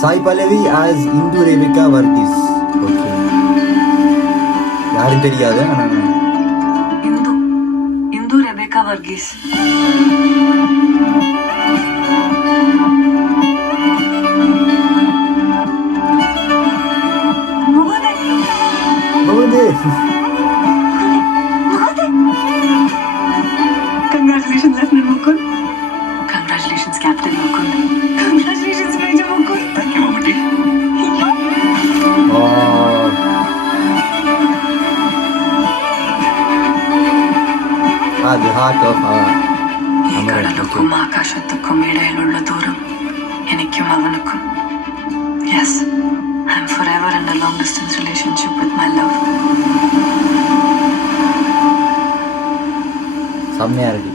Sai Pallavi as Indu Rebecca Varghese. Okay. யாரும் தெரியாது. Indu Rebecca Varghese. Congratulations, Lieutenant Mukund. Congratulations, Captain Mukund. Congratulations, Major Mukund. Thank you, Mamati. The heart of ഈ കടലുക്കും ആകാശത്തുക്കും ഇടയിലുള്ള ദൂരം എനിക്കും അവനുക്കും. Yes, I'm forever in a long distance relationship with my love. செம்மையா இருக்கு.